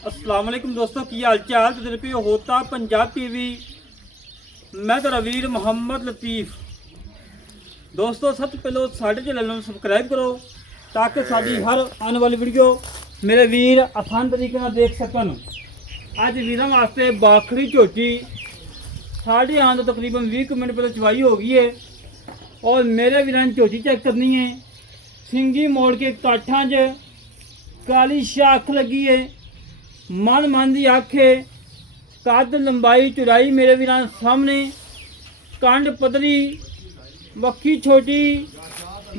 अस्सलाम वालेकुम दोस्तों, की हाल चाल किधर पे होता पंजाब टीवी। मैं तो रवीर मोहम्मद लतीफ़। दोस्तों सब पहले साढ़े चैनल में सबसक्राइब करो ताकि साड़ी हर आने वाली वीडियो मेरे वीर आसान तरीके ਨਾਲ देख सकन। ਅੱਜ ਵੀਰਾਂ ਵਾਸਤੇ ਬਾਖੜੀ ਝੋਟੀ साढ़े आने तो तकरीबन 20 मिनट पहले चवाई हो गई है और मेरे वीरां ने झोटी चेक करनी है। सिंगी मोड़ के काठा च काली शाख लगी है, मन मन की अख है, कद लंबाई चौड़ाई मेरे वीरां सामने, कंड पतली, वक्की छोटी,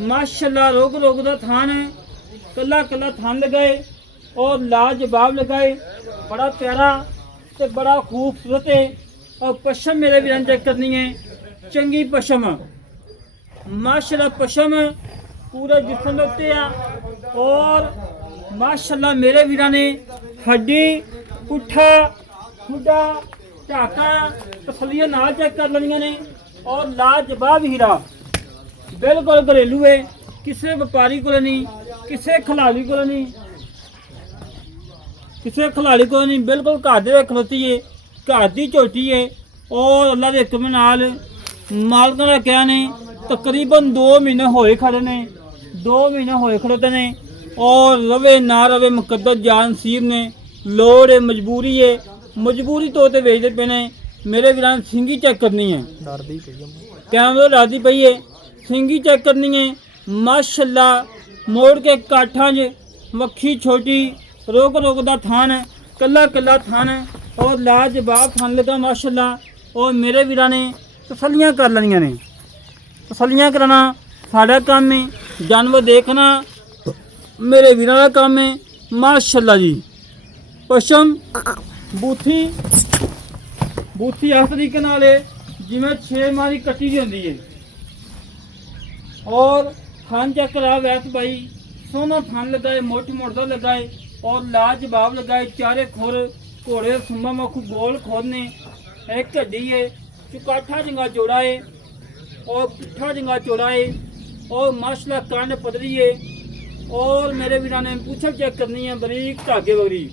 माशाल्लाह रोग रोग का थान, कला कला थान लगाए और लाजवाब लगाए, बड़ा प्यारा तो बड़ा खूबसूरत है। और पशम मेरे वीरां चेक करनी है, चंगी पशम माशाल्लाह, पशम पूरे जिस्म उत्ते आ और माशाल्लाह मेरे वीरां ने हड्डी पुट्ठा खुडा झाका तसलियां नाल चेक कर लेनियां ने और लाजवाब हीरा बिल्कुल घरेलू है, किसी व्यापारी को नहीं, किसी खिलाड़ी को नहीं, किसी खिलाड़ी को नहीं, बिल्कुल घर दे खलोती है, घर की झोटी है। और अल्लाह के हुक्म नाल मालकां दा क्या ने तकरीबन 2 महीने होए खड़े ने, 2 महीने होए खड़ोते ने और रवे ना रवे मुकद्दर जान सीर ने लोड़ है, मजबूरी है, मजबूरी तो बेचते पे ने। मेरे वीरां ने सिंगी चेक करनी है, कैमरा डरदी पई है, सिंगी चेक करनी है माशाल्लाह, मोड़ के काठा च वक्खी छोटी, रोक रोक दा थान, कला कला थान और लाजवाब थान लगा माशाल्लाह। और मेरे वीरां ने तसलियां कर लेनियां ने, तसलियां कराना साड़ा काम है, जानवर देखना मेरे वीरां का काम है माशाल्लाह जी। पशम बूथी बूथी इस तरीके नाल है जिवें 6 माह की कट्टी दी होंदी है और थान चेक करा वैस भाई, सोना थान लगाए, मोटी मोटा लगाए और लाजवाब लगाए, चारे खोर घोड़े सुम्मा मखू गोल खोर ने, एक हड्डी है, चुकाठा जंगा चौड़ा है और पुट्ठा जंगा चौड़ा है और माशाल्लाह कंड पतली है। और मेरे वीरां ने पूछल चेक करनी है, बरीक धागे वगरी,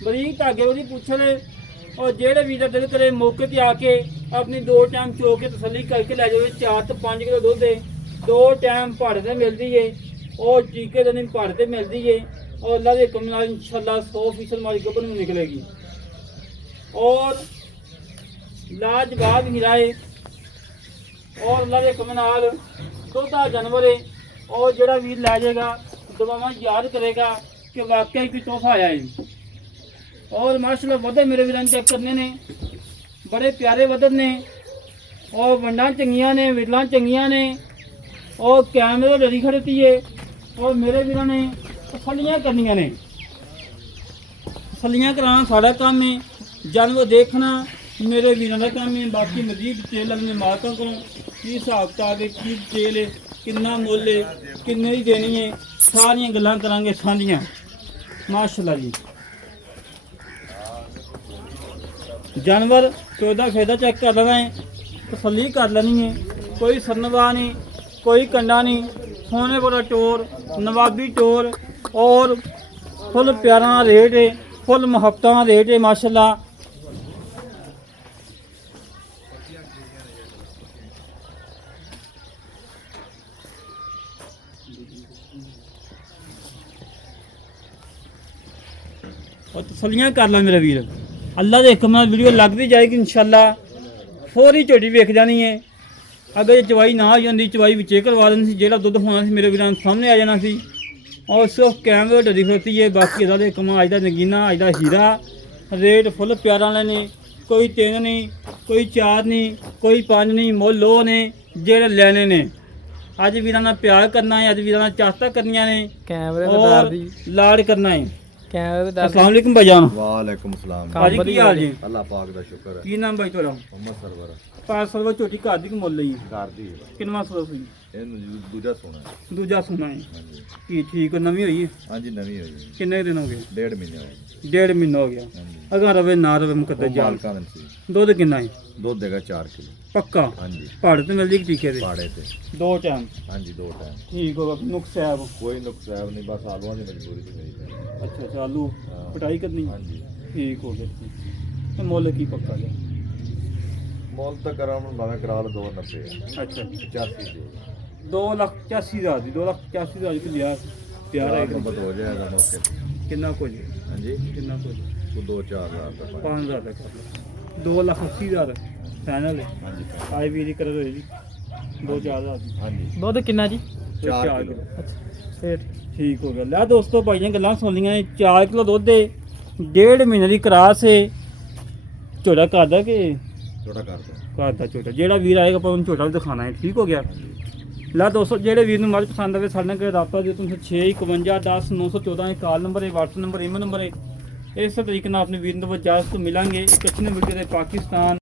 बरीक धागे वगरी पूछल है। और जेड़े वीर दिल करे मौके पर आके अपनी 2 टाइम चो के तसली करके लै जाए। 4 तो 5 किलो दुध है, 2 टाइम भाड़े से मिलती है और टीके तो नहीं भाड़े से मिलती है और अल्लाह के हुक्म नाल इंशाल्लाह 100% हमारी गबन में निकलेगी और लाजवाब हीरा है और अल्लाह के हुक्म नाल दुधा जानवर है। और जेड़ा वीर लै जाएगा दुआवां याद करेगा कि वाकई कोई तोहफा आया है। और माशाल्लाह वधर मेरे वीरां ने चेक करने ने, बड़े प्यारे वधर ने और वंडा चंगियां ने, विरलां चंगियां ने और कैमरे डरी खड़ती है। और मेरे वीरां ने तसलियां करनियां ने, तसलियां कराना साड़ा काम है, जानवर देखना मेरे वीरां का काम है। बाकी मजीद डिटेल अपने मालकों को की हिसाब किताब है, की डिटेल है, कितना मुल है, किन्ने की देनी है, सारियां गल्लां करांगे सांझियां माशाल्लाह जी। जानवर चौदा फेदा चेक कर लेना है, तसली कर लेनी है, कोई सरनवा नहीं, कोई कंडा नहीं, सोने बड़ा टोर, नवाबी टोर और फुल प्यारा रेट है, फुल मुहब्बत रेट है माशाल्लाह। और तसलियां कर ला मेरा वीर, अल्लाह के हुक्म नाल वीडियो लगती जाएगी इंशाल्लाह, फौरी झोटी वेख जानी है। अगर चवाई ना हो जाती चवाई विचे करवा देनी, जो दुध होना सी मेरे वीरां सामने आ जाना सी और सिर्फ कैमरे डरी खड़ोती है। बाकी अल्लाह के हुक्म अज का नगीना, अज का हीरा, रेट फुल प्यारा वाले ने, कोई 3 नहीं, कोई 4 नहीं, कोई 5 नहीं, मुल लो ने जेड़े लेने ने। अज वीरां नाल प्यार करना है, अज वीरां नाल चाहता करनियां ने और लाड़ करना है। अस्सलाम वालेकुम भाईजान। वालेकुम सलाम भाजी की हाल जी? अल्लाह पाक दा शुक्र है। की नाम भाई तोरा? मोहम्मद सरवर पास सरवर झोटी घर दी मुल ਲਈ घर दी किन्ना सो सी? ਇਹਨੂੰ ਦੂਜਾ ਸੋਨਾ ਹੈ। दूजा सुना है ਹਾਂਜੀ की ठीक नवी हुई है? ਹਾਂਜੀ ਨਵੀਂ ਹੋਈ ਹੈ। किन्ने दिन हो गए? 1.5 ਮਹੀਨੇ ਹੋਏ। 1.5 महीना हो गया। ਹਾਂਜੀ अगर रवे ना रवे मुकद्दर जान ਮਾਲਕਾਂ ਦੇ ਸੀ। दुध किन्ना है? ਦੁੱਧ ਦੇਗਾ 4 ਕਿਲੋ। ਪੱਕਾ ਹਾਂਜੀ ਪਹਾੜ ਤੇ ਮਿਲਦੀ ਕਿ ਟੀਕੇ ਦੇ ਪਾੜੇ ਤੇ ਦੋ ਟਾਈਮ ਹਾਂਜੀ 2 ਟਾਈਮ ਠੀਕ ਹੋਗਾ ਨੁਕਸ ਹੈ ਕੋਈ ਨੁਕਸਾਨ ਨਹੀਂ ਬਸ ਆਲੂਆਂ ਦੀ ਮਜਬੂਰੀ ਦੀ ਮੇਰੀ ਅੱਛਾ ਅੱਛਾ ਆਲੂ ਹਾਂ। ਪਟਾਈ ਕਰਨੀ ਹਾਂਜੀ ਠੀਕ ਹੋ ਗਿਆ ਜੀ। ਤੇ ਮੁੱਲ ਕੀ ਪੱਕਾ ਜੀ ਮੁੱਲ ਤਾਂ ਕਰਾਂ ਨੂੰ ਨਵੇਂ ਕਰਾ ਲ 290 ਅੱਛਾ 85 ਦੇ 2,85,000 ਦੀ 2,85,000 ਦੀ ਲਿਆ ਪਿਆਰ ਹੈ ਨੰਬਰ ਹੋ ਜਾਏਗਾ ਮੌਕੇ ਤੇ। ਕਿੰਨਾ ਕੁਝ ਹਾਂਜੀ ਕਿੰਨਾ ਕੁਝ ਉਹ 2-4 ਹਜ਼ਾਰ ਦਾ ਪਾ 5,000 ਦਾ ਕਰ ਲਓ 2,80,000 ਫਾਈਨਲ ਹੈ ਹਾਂਜੀ ਆਈ ਵੀ ਦੀ ਕਰ ਹੋਏ ਜੀ 2-4,000 ਦੀ ਹਾਂਜੀ ਦੁੱਧ ਕਿੰਨਾ ਜੀ? 4 4 ਕਿਲੋ ਅੱਛਾ ਫੇਰ ਠੀਕ ਹੋ ਗਿਆ ਲੈ ਦੋਸਤੋ ਭਾਈਆਂ ਗੱਲਾਂ ਸੁਣ ਲਈਆਂ 4 ਕਿਲੋ ਦੁੱਧ ਦੇ 1.5 ਮਹੀਨੇ ਦੀ ਕਰਾਸ ਹੈ ਝੋਟਾ ਕਰਦਾ ਕਿ ਛੋਟਾ ਕਰ ਦੋ ਘਰ ਦਾ ਝੋਟਾ ਜਿਹੜਾ ਵੀਰ ਆਏਗਾ ਆਪਾਂ ਉਹਨੂੰ ਝੋਟਾ ਵੀ ਦਿਖਾਣਾ ਹੈ ਠੀਕ ਹੋ ਗਿਆ ਲੈ ਦੋਸਤੋ ਜਿਹੜੇ ਵੀਰ ਨੂੰ ਮੱਝ ਪਸੰਦ ਆਵੇ ਸਾਡੇ ਨਾਲ ਕੋਈ ਰਾਬਤਾ ਦਿਓ ਤੁਸੀਂ 65110 ਇਹ ਕਾਲ ਨੰਬਰ ਹੈ WhatsApp ਨੰਬਰ ਈਮੇਲ ਨੰਬਰ ਹੈ ਇਸੇ ਤਰੀਕੇ ਨਾਲ ਆਪਣੇ ਵੀਰ ਨੂੰ ਇਜਾਜ਼ਤ ਮਿਲਾਂਗੇ ਇੱਕ ਅੱਛੀ ਵੀਡੀਓ ਦੇ ਪਾਕਿਸਤਾਨ